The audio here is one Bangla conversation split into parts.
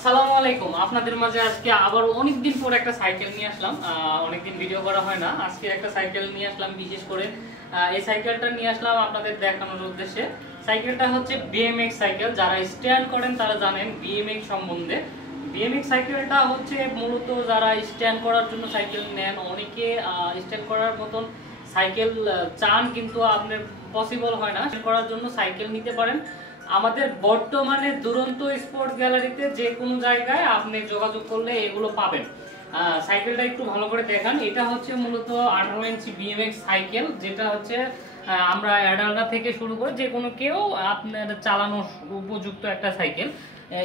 আসসালামু আলাইকুম। আপনাদের মাঝে আজকে আবার অনেকদিন পর একটা সাইকেল নিয়ে আসলাম। অনেকদিন ভিডিও করা হয় না, আজকে একটা সাইকেল নিয়ে আসলাম। বিশেষ করে এই সাইকেলটা নিয়ে আসলাম আপনাদের দেখানোর উদ্দেশ্যে। সাইকেলটা হচ্ছে বিএমএক্স সাইকেল। যারা স্ট্যান্ড করেন তারা জানেন বিএমএক্স সম্বন্ধে। বিএমএক্স সাইকেলটা হচ্ছে মূলত যারা স্ট্যান্ড করার জন্য সাইকেল নেন, অনেকে স্ট্যান্ড করার মতন সাইকেল চান কিন্তু আপনার পসিবল হয় না, করার জন্য সাইকেল নিতে পারেন। আমাদের বর্তমানে দুরন্ত স্পোর্টস গ্যালারিতে যে কোনো জায়গায় আপনি যোগাযোগ করলে এগুলো পাবেন। সাইকেলটা একটু ভালো করে দেখান। এটা হচ্ছে মূলত 18 ইঞ্চি বিএমএক্স সাইকেল, যেটা হচ্ছে আমরা অ্যাডাল্টরা থেকে শুরু করে যে কোনো কেউ আপনার চালানোর উপযুক্ত একটা সাইকেল।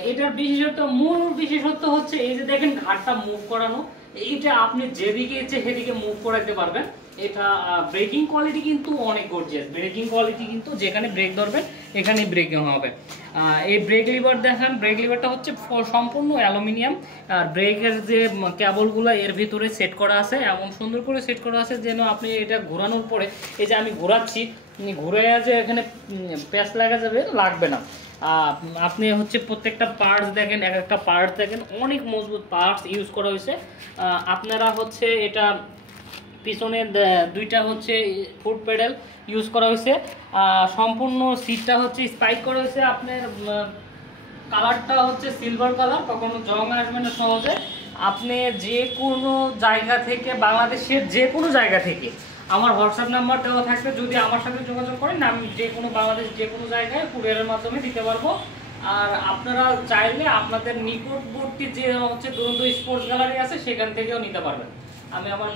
এটার মূল বিশেষত্ব হচ্ছে এই যে দেখেন ঘাটটা মুভ করানো। এইটা আপনি যেদিকে ইচ্ছে সেদিকে মুভ করাতে পারবেন। এটা ব্রেকিং কোয়ালিটি কিন্তু অনেক গর্জিয়াস। ব্রেকিং কোয়ালিটি কিন্তু যেখানে ব্রেক ধরবেন এখানে ব্রেকিং হবে। এই ব্রেক লিভার দেখেন, ব্রেক লিভারটা হচ্ছে সম্পূর্ণ অ্যালুমিনিয়াম। আর ব্রেকের যে কেবলগুলো এর ভিতরে সেট করা আছে, এমন সুন্দর করে সেট করা আছে যেন আপনি এটা ঘোরানোর পরে, এই যে আমি ঘোরাচ্ছি, ঘুরে যে এখানে প্যাচ লাগা যাবে, লাগবে না। আপনি হচ্ছে প্রত্যেকটা পার্টস দেখেন, এক একটা পার্টস দেখেন, অনেক মজবুত পার্টস ইউজ করা হয়েছে। আপনারা হচ্ছে এটা পিছনে দুইটা হচ্ছে ফুট প্যাডেল ইউজ করা হয়েছে। সম্পূর্ণ সিটটা হচ্ছে স্পাইক করা হয়েছে। আপনার কালারটা হচ্ছে সিলভার কালার, কখনো জং আসবে না সহজে। আপনি যে কোনো জায়গা থেকে, বাংলাদেশের যে কোনো জায়গা থেকে, আমার হোয়াটসঅ্যাপ নাম্বার দেওয়া থাকবে, যদি আমার সাথে যোগাযোগ করেন আমি যে কোনো বাংলাদেশ যে কোনো জায়গায় কুরিয়ারের মাধ্যমে দিতে পারবো। আর আপনারা চাইলে আপনাদের নিকটবর্তী যে হচ্ছে দুরন্ত স্পোর্টস গ্যালারি আছে সেখান থেকেও নিতে পারবেন। আমি আমার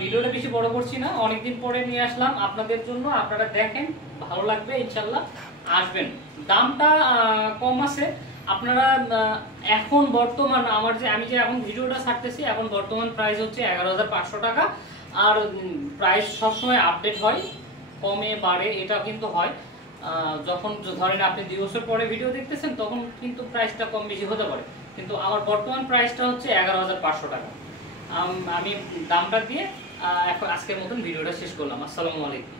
ভিডিওটা বেশি বড় করছি না, অনেকদিন পরে নিয়ে আসলাম আপনাদের জন্য। আপনারা দেখেন, ভালো লাগবে ইনশাল্লাহ, আসবেন। দামটা কম আছে। আপনারা এখন বর্তমান আমি যে এখন ভিডিওটা ছাড়তেছি, এখন বর্তমান প্রাইস হচ্ছে 11,500 টাকা। আর প্রাইস সবসময় আপডেট হয়, কমে বাড়ে, এটা কিন্তু হয়। যখন ধরেন আপনি 2 বছর পরে ভিডিও দেখতেছেন তখন কিন্তু প্রাইসটা কম বেশি হতে পারে, কিন্তু আমার বর্তমান প্রাইসটা হচ্ছে 11,500 টাকা। আমি দামটা দিয়ে এখন আজকের মতন ভিডিওটা শেষ করলাম। আসসালামু আলাইকুম।